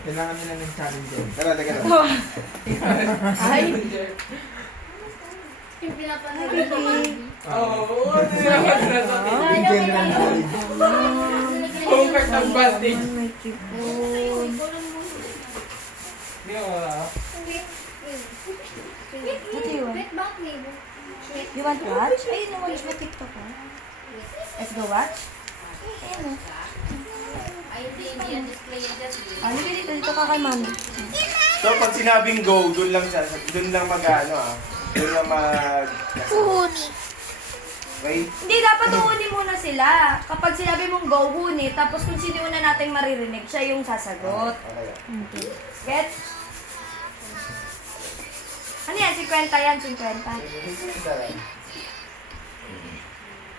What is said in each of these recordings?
Kailangan nila ng challenger. Tara, teka na. Ay! Yung pinapanood ko. Oo, Bigyan nila ng challenge. Comfort ang bandage. May chipon. Hindi ko wala. What do you want? Wait, back me. You want to watch? Ayun, watch mo TikTok ko. Let's go watch. Ayun o. Ay, hindi yan display yan dyan. Ano dito ka kay mami? So, pag sinabing go, dun lang mag-ano Dun lang Huni. Okay? Hindi, dapat uhuni muna sila. Kapag sinabi mong go, huni. Tapos kung sino una nating maririnig, siya yung sasagot. Okay. Get? Ano yan? 50 yan, 50.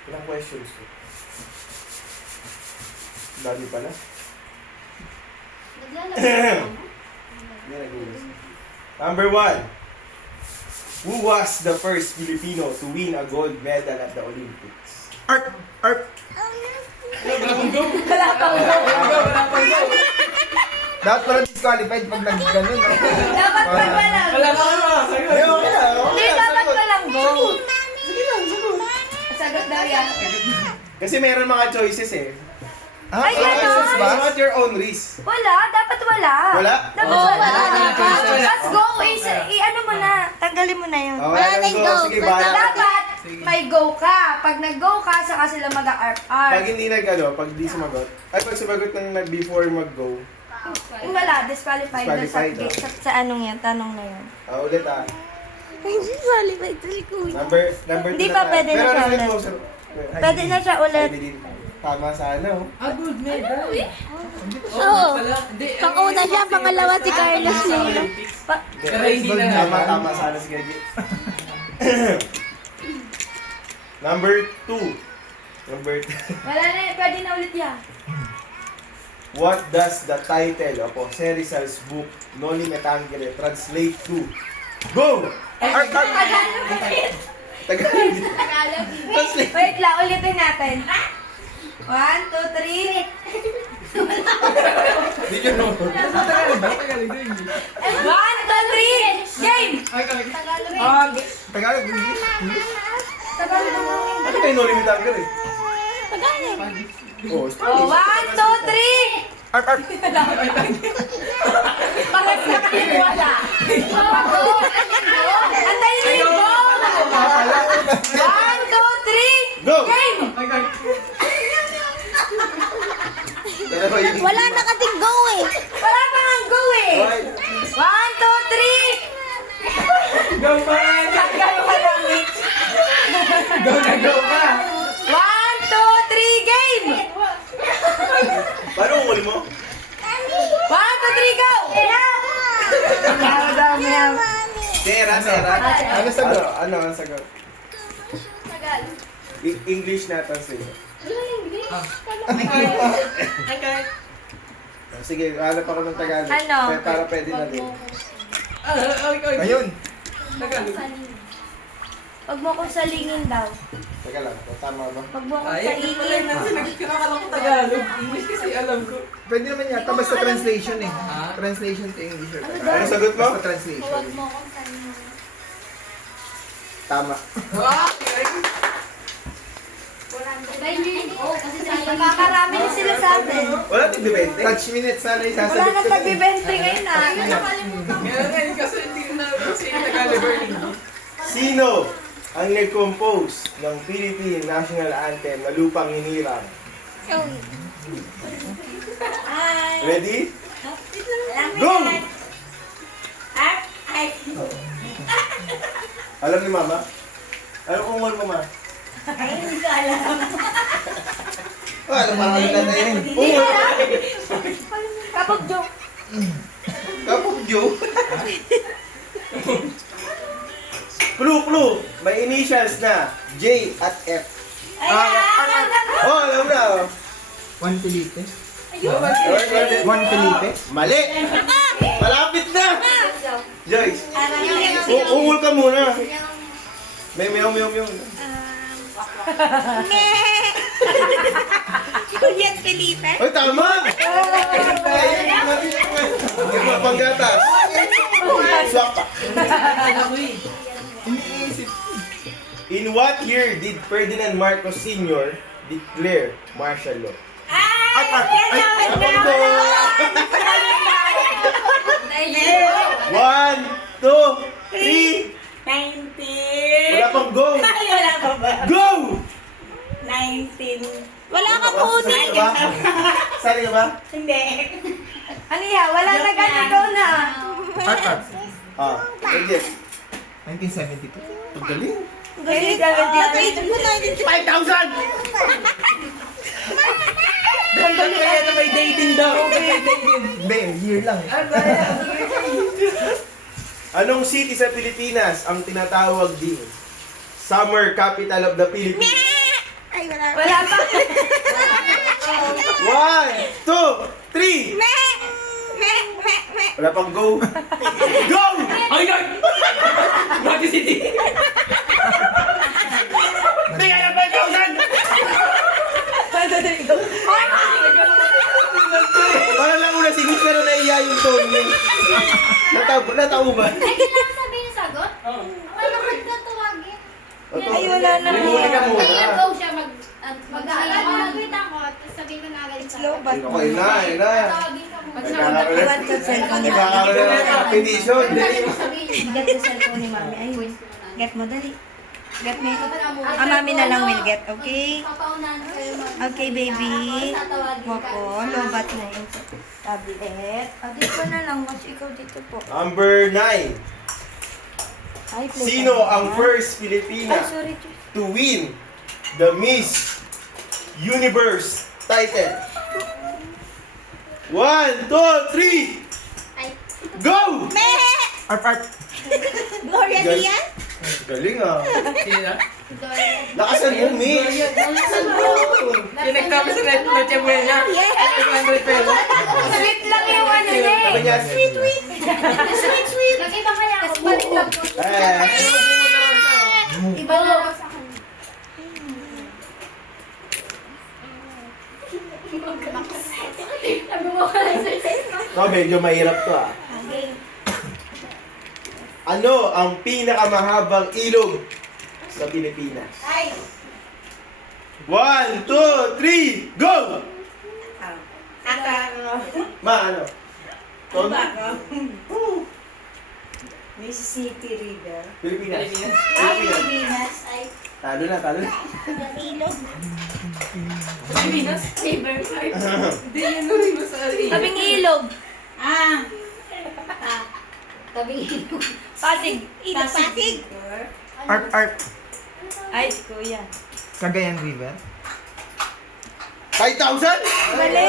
Ilang questions ko? Dami pala. Naglalabas. Hindi nagulas. Number 1. Who was the first Filipino to win a gold medal at the Olympics? Art! Art! Wala pang go. Wala pang go. Wala pang go. Dapat pala disqualified pag nag-ganon. Dapat pag walang Wala pang go. Sagot. Hindi, okay na. Hindi, dapat walang go. Sige lang, sagot. Sagot daw yan. Kasi meron mga choices eh. Ay, So, ganon? choices ba? At your own risk. Wala, dapat wala. Wala? Dapat Oo, wala. wala. Let's go, i-ano mo na. Tanggalin mo na yun. Oh, wala nang go. Sige, bahala. Dapat may go ka. Pag nag-go ka, saka sila mag-arp-arp. Pag hindi pag di sumagot, pag sumagot ng before mag-go, Kung wala, disqualified doon sa, Disqualified, sa anong yan, tanong na yan. ulit Disqualified tuloy ko. Number 2 Hindi pa pwede na siya ulit. closer. Pwede na siya ulit. Tama sana, oh. Gold medal. Oo. Hindi. Pang-una siya, pangalawa si Carlos Luna. Pero hindi na. Tama sana si Gaji. Number 2. Wala na, pwede na ulit yan. What does the title of Jose Rizal's book, Noli Me Tangere, translate to? Go! Art! Art! Tagalog. Tagalog. Wait lang, ulitin natin. 1, 2, 3. Hindi nyo no. Tagalog ba? Tagalog ba? 1, 2, 3. Game! Ay, kami. Tagalog. Tagalog, English. Tagalog mo. Ano kayo Noli Me Tangere? Tagalog. Oh, Oh, Spanish. 1, 2, 3. Art! Art! Parang na kayo wala. Antayin mo yung ball. 1, 2, 3. Go! Game! Dalawa yun. Wala na kasing go eh. Wala pa nga go eh. Okay. 1, 2, 3. Go pa! Tagal pa lang eh. Go na go pa! 1, 2, 3, game! Paano umuli mo? 1, 2, 3, go! Madami yan. Sera. Ano sagot? Ano ang sagot? Tagalog. English na translation. Okay. Sige, hanap ako ng Tagalog. Ano? Para pwede na rin. Okay. Ayun! Tagalog. Huwag mo akong salingin daw. Teka lang, tama ba? Huwag mo akong Ay, hindi pala salingin. yun. Sinagot ko nakala ko Tagalog. English kasi alam ko. Pwede naman yata, basta translation eh. Ah? Translation to English or Ano Tagalog. sagot mo? Basta translation. Huwag mo akong sanin. Tama. Okay. Oo, kasi sa Nakakarami na sila sa atin. Wala tigdibente. Touch minutes sana Wala isasagot nang ko. pagbibente ngayon ah. Ngayon kasi hindi ko na kasi Tagalog or English. Sino ang nag-compose ng Philippine National Anthem na Lupang Hinirang? Ready? Go! Alam ni Mama? Ano kung mo, Ma? Hindi ko alam. Alam mo naman na yun. Kapag joke. Kapag Joe? Clue! May initials na J at F. Oh, alam na. Juan Felipe. Ayun. Juan Felipe. Mali! Malapit na! Joyce, ungol ka muna. May meow. Juliet Felipe. Ay, tama! Panggatas. Swak pa. Iniisip. In what year did Ferdinand Marcos Sr. declare martial law? One, two, three. 19. Wala pang go. Ay, wala pa ba? Go! 19. Wala ka po Sali ka ba? Sali ka ba? Hindi. Aliya, wala na ganyan, ikaw na. Art. Ah, sige. 1972. Ang galing. Galing ka, galing. 5,000! Dandan kaya na may dating daw. May dating. Hindi, year lang. Anong city sa Pilipinas ang tinatawag din summer capital of the Philippines? Ay, wala. Wala pa. 1, 2, 3. Wala pang go. Go! Ay, ay! Bago City. Bigyan ng 5,000! Para lang una si Miss pero naiya yung tone niya. Natao ba? Ay, kailangan sabihin yung sagot? Oo. Wala ka tawagin. Ay, wala na. Huli ka muna. Kaya go siya mag-aaral. Mag-wait ako, tapos sabihin ko na agad yung Slow sagot. ba? Okay na, yun na. Tawagin ka muna. Ba't sa cellphone ni Mami? Nagkakaroon na ng competition. Get the cellphone ni Mami. Ay, get mo, dali. Get me. Mami na lang will get, okay? Papaunahan ko kayo mag- Okay, baby. Tatawagin ka. Wako, lobat na yung tablet. Dito na lang, mas ikaw dito po. Number 9. Ay, play Sino ka ang na. first Ay, Filipina sorry. to win the Miss Universe title? 1, 2, 3, Ay, go! Art. Gloria Guys. Diaz? Galing ah. Sino? Lakasan mo, Miss. Kinagta ko sa Noche Buena. Yes! 500 pesos. Sweet lang yung ano niya Sabi eh. niya, Sweet. nag-iba kaya ako. Balik lang po. Eh, Iba na lang sa akin. Sabi mo ka lang sa medyo mahirap to ah. Ano ang pinakamahabang ilog sa Pilipinas? Ay! 1, 2, 3, go! Ako. Ma, ano? Ton? Ako. Mississippi River. Pilipinas. Ay, Pilipinas. Pilipinas. Ay, Talo na, talo na. ilog. Pilipinas. Riverside. Hindi yan rin mo sa Tabing ilog. Ah! Tabing ilog. Pasig. Ilog Pasig. Art. Ay, kuya. Cagayan River. 5,000? Mali!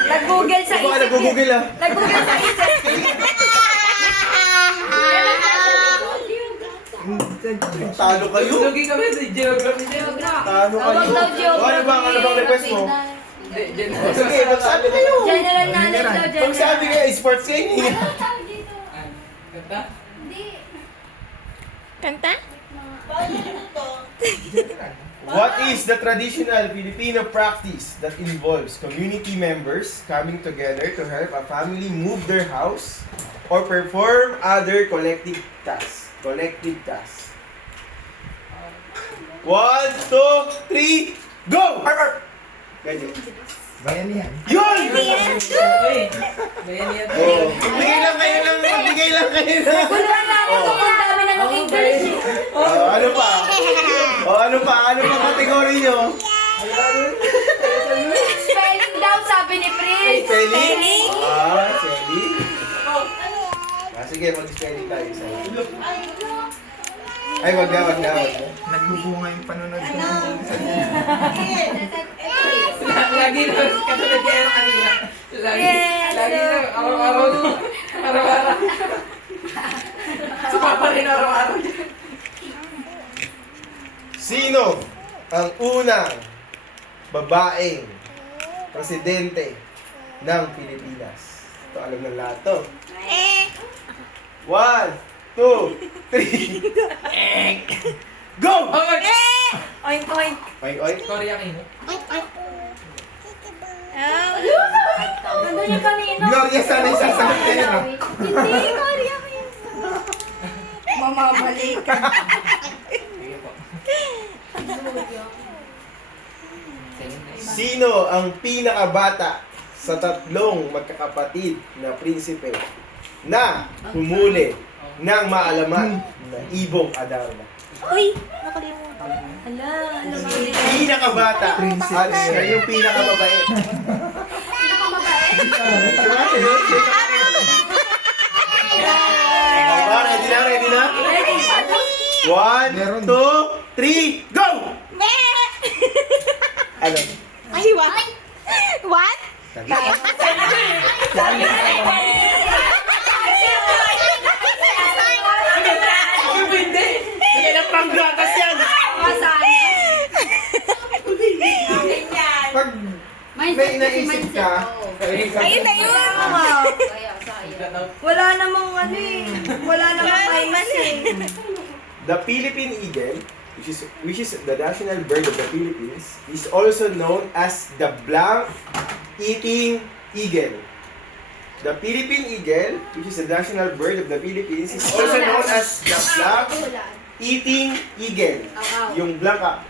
Nag-google sa Baka isip. nag-google ah. Nag-google sa isip. Talo kayo. Lugi kami sa geography. Talo kayo. Tawag daw geography. Ano bang request mo? Hindi, dyan. Sige, magsabi kayo. General knowledge daw, general. Magsabi kayo, sports kayo. Tawag dito. Kanta? Hindi. Kanta? What is the traditional Filipino practice that involves community members coming together to help a family move their house or perform other collective tasks? Collective tasks. 1, 2, 3, go! Ganyan. Bayanihan. Yun! Uy, ganyan yan. Oh, magbigay lang kayo ng Kuluan na ako sa kung dami na ng English. ano pa? Ano pa kategory nyo? Spelling daw, sabi ni Prince. Spelling? Spelling. Sige, mag-spelling tayo sa Ay, wag na. Nagbubunga yung panonood ko. Lagi na, katulad kaya kanina. Lagi Yes, na, araw-araw. Sumapa rin araw-araw. Sino ang unang babaeng presidente ng Pilipinas? Ito, alam na lahat to. 1, 2, 3. Go! Okay. Oink, oink. Oink, oink. Korea kayo. Oh, Sabi niya kanina. Gloria, sana yung sasagot kayo. Hindi, Gloria. Mamamali ka. Sino ang pinakabata sa tatlong magkakapatid na prinsipe na humuli ng maalaman na ibong Adarna? Uy, nakalimutan. Ala, ano ba? Pinakabata. At siya yung pinakamabait. Ready na, ready na? One, Meron. 2, 3, go! Ano? Ay, what? What? Hindi! Hindi na panggatas yan! Masana. Pag may naisip ka, Ayun na yun. Wala namang ano eh. Wala namang minus eh. The Philippine eagle, which is the national bird of the Philippines, is also known as the blank-eating eagle. The Philippine eagle, which is the national bird of the Philippines, is also known as the blank-eating eagle. Yung blank ah.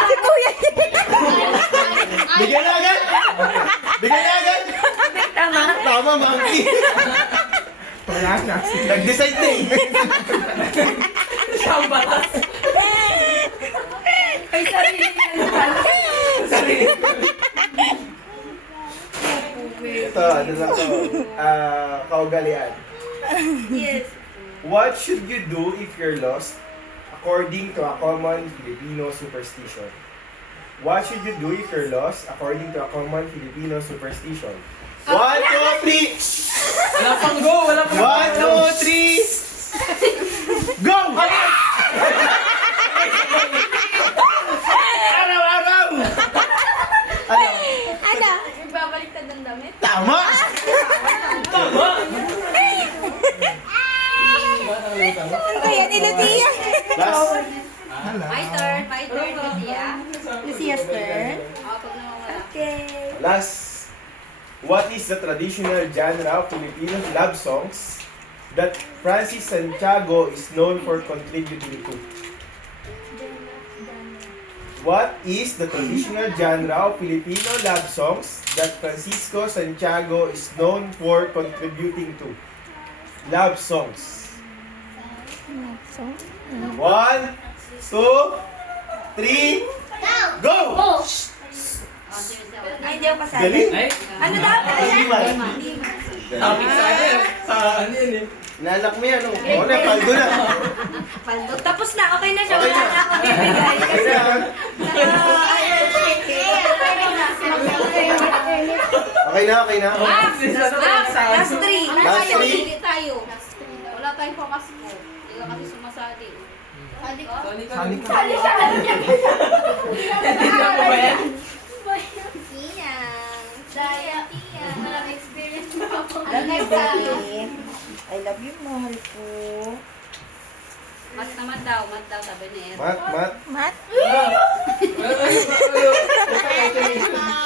Si Kuya. Bigyan na agad! Bigyan na agad! Tama. Tama, monkey! wala na. Nag-decide na eh. Siyang batas. Ay, sarili niya lang. Ito, ano na to? Kaugalian. Yes. What should you do if you're lost according to a common Filipino superstition? What should you do if you're lost according to a common Filipino superstition? 1, 2, 3! Wala pang go! Wala pang 1, 2, 3! Go! Araw-araw! Ano? Ano? Nagbabaliktad ng damit. Tama! tama! Kaya ni Lucia. Last. Hala. My turn, Lucia. Lucia's turn. Pag nawawala. Okay. Last. What is the traditional genre of Filipino love songs that Francis Santiago is known for contributing to? What is the traditional genre of Filipino love songs that Francisco Santiago is known for contributing to? Love songs. 1, 2, 3, go! Ay, hindi ako pasali. Galing! Ay, Ano daw? topic sa ano yan? Sa ano yun eh? Nalak mo yan, oh. Oo na, paldo na. Paldo. Tapos na, okay na siya. Okay Wala na. na ako bibigay. Okay na. Okay na, okay na. Last three. Last three. Hindi tayo. Wala tayong pamasko. Hindi ka kasi sumasali. Sali ka. Sali ka. Sali ka. Sali siya. Hindi na po ba yan? Iyan. Daya. Iyan. Walang experience mo ako. Next time. I love you, mahal ko. Mat naman daw. Mat daw sabi ni Ero. Mat, mat. Mat?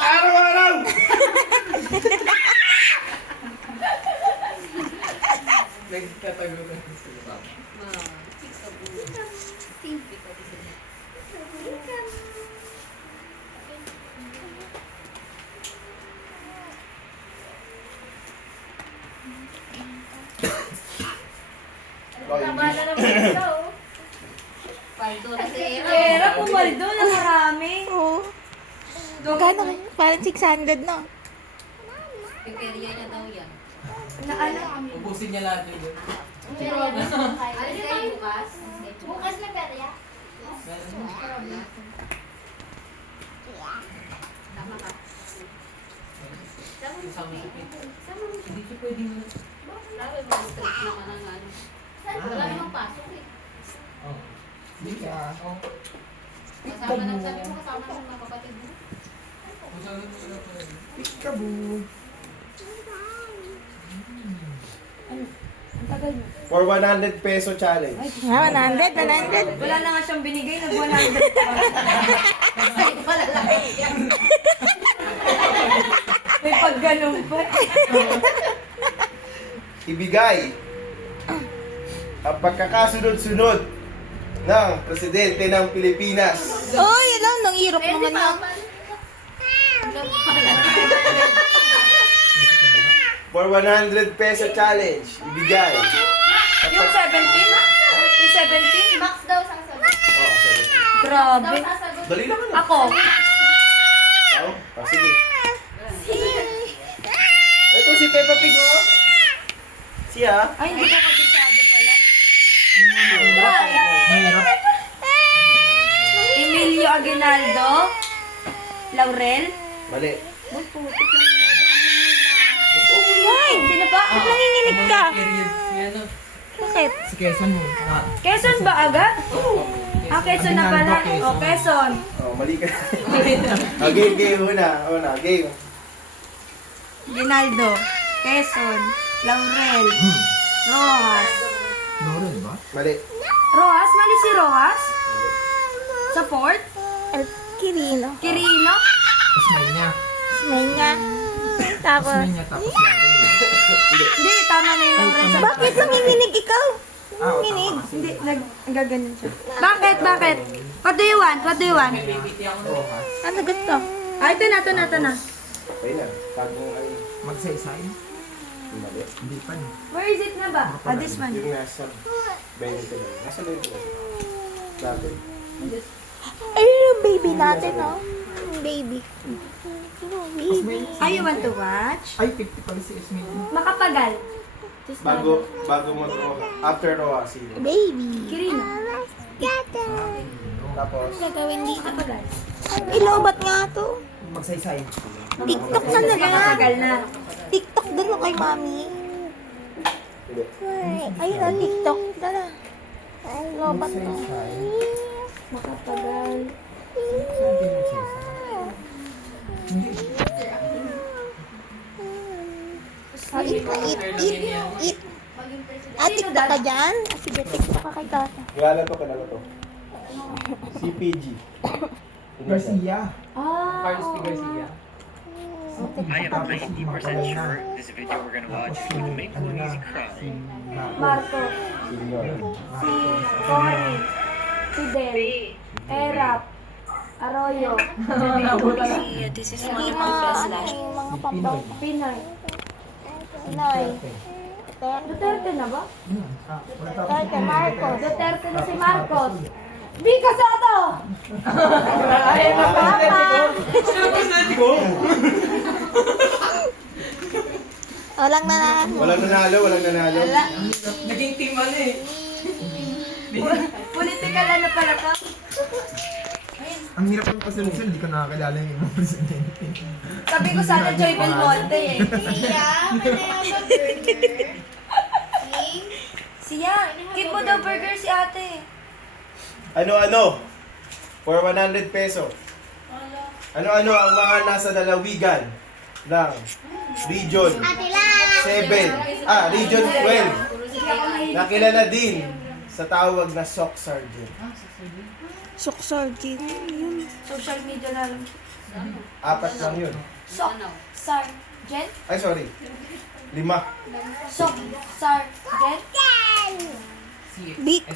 Araw-araw! Nagkatagutan sila. Paldo na si Ero. Pero pumaldo na marami. Oo. Magkano kayo? Parang 600 na. Yung area niya daw yan. Na ano? Ubusin niya lahat yun. Alis kayo bukas? Bukas na perya. Tama ka. Kasama si Pete. Hindi siya pwedeng... Sabi mo, strict naman ang ano. Wala namang pasok eh. Oh. Hindi ka. Kasama na, sabi mo kasama ng mga kapatid mo. Peekaboo. For 100 peso challenge. Ah, 100, 100. Wala na nga siyang binigay. Nag-100 pa. Sa'yo pala lang yan. May pagganong pa. Ibigay ang pagkakasunod-sunod ng Presidente ng Pilipinas. Oh, yun lang. Nang hirap naman yan. For 100 peso challenge, ibigay. Yung 17? Yung 17? Max daw sasagot. Oh, sorry. Grabe. Sasagot. Dali naman. Ako. Oh, sige. Ito si Peppa Pig, oh. Siya. Ay, hindi ko kabisado pala. Mahirap. Emilio Aguinaldo. Laurel. Mali. Ay, Sino pa? nanginginig ka. Ano? Bakit? Si Quezon mo. Quezon ba agad? Ah, Quezon na pala. Aguinaldo, Oh, Quezon. Oh, mali ka. Oh, game. Una, game. Aguinaldo. Quezon. Laurel. Rojas. Laurel ba? Mali. Rojas? Mali si Rojas? Sa Fort? El Quirino. Quirino? Osmeña. Smenya. Tapos, Osmeña tapos Laurel. Hindi, tama na yung Laurel sa bakit nanginginig ikaw? Ah, o, Nanginginig. tama kasi. Hindi, nagaganon siya. Bakit? What do you want? Rojas. Ano gusto? Ah, ito na. Okay na. Bagong ano. Magsaysay? Mali. Hindi pa no. Where is it na ba? Ah, this one. Yung nasa 20 lang. Nasa 20 lang. Dati. Ayun yung baby natin, oh. Yung baby. Baby. Osmeña. Ah, you want to watch? Ay, 50 pala si Osmeña. Makapagal. Bago mag-roha. After roha, sino? Baby. Quirino. Tapos, Gagawin dito. Makapagal. Ilobat nga to. Magsaysay. TikTok na na Makapagal na. TikTok dun mo kay mami. hindi. Ayun ang TikTok. Dala. Lobat na. Magsaysay. Makapagal. Hindi magsaysay. Hindi. Eat. Ah, TikTok ka dyan? Ah, sige, TikTok ka kay Tata. Kilala to. Si PG. Garcia. Ah, Carlos P. oo Garcia. nga. I am 90% sure this video we're gonna watch would make Louise cry. Marcos. Senior. Si Cory. Fidel. Erap. Arroyo. Hindi mga pampaw. Pinoy. Pinoy. Duterte na ba? Duterte, Marcos. Duterte na si Marcos. Vico Soto! Ay, mapapa! Walang na. Walang nanalo. Naging team ano eh. Political ano pala to? Ang hirap ng pasunod-sunod, hindi ko nakakilala yung mga presidente. Sabi ko sana Joy Belmonte eh. Siya, keep mo daw burger si ate. Ano? For 100 peso. Ano ang mga nasa lalawigan ng Region 7, Region 12, nakilala din sa tawag na Sock Sergeant. Suksargin. Social media na lang. 4 lang yun. Sok, Sergeant? Ay, sorry. 5. Sok, Sergeant? Big.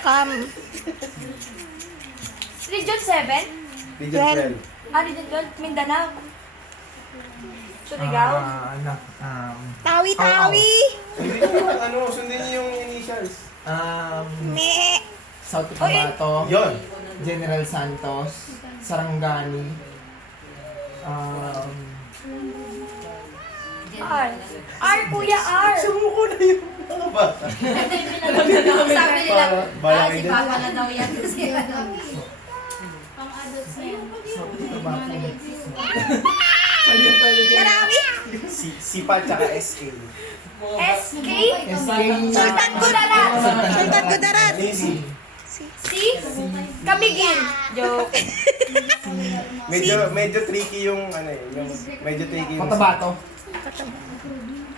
Cam. Region 7? Region 12. Ah, Region 12? Mindanao? Surigao? Tawi-tawi. Sundin niyo yung initials. Me. South Cotabato. Yon. General Santos. Sarangani. R, Kuya R! Sumuko na yung mga bata. Sabi nila, Balang si din. Papa na daw yan kasi ano. Pang-adults na yun. Marami. Sipa tsaka SK. SK? Sultan Kudarat. Sultan Kudarat. Easy. Si? Kamigin. Joke. Medyo tricky yung yung medyo tricky yung Cotabato.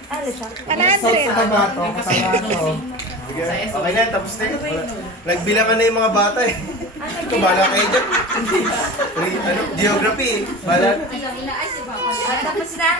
Ano siya? South Panadre. Cotabato. Cotabato. Okay na, tapos na yun. Nagbilangan na yung mga bata eh. Kumala kayo dyan. Geography. Balat. Ay, si Papa. Tapos na?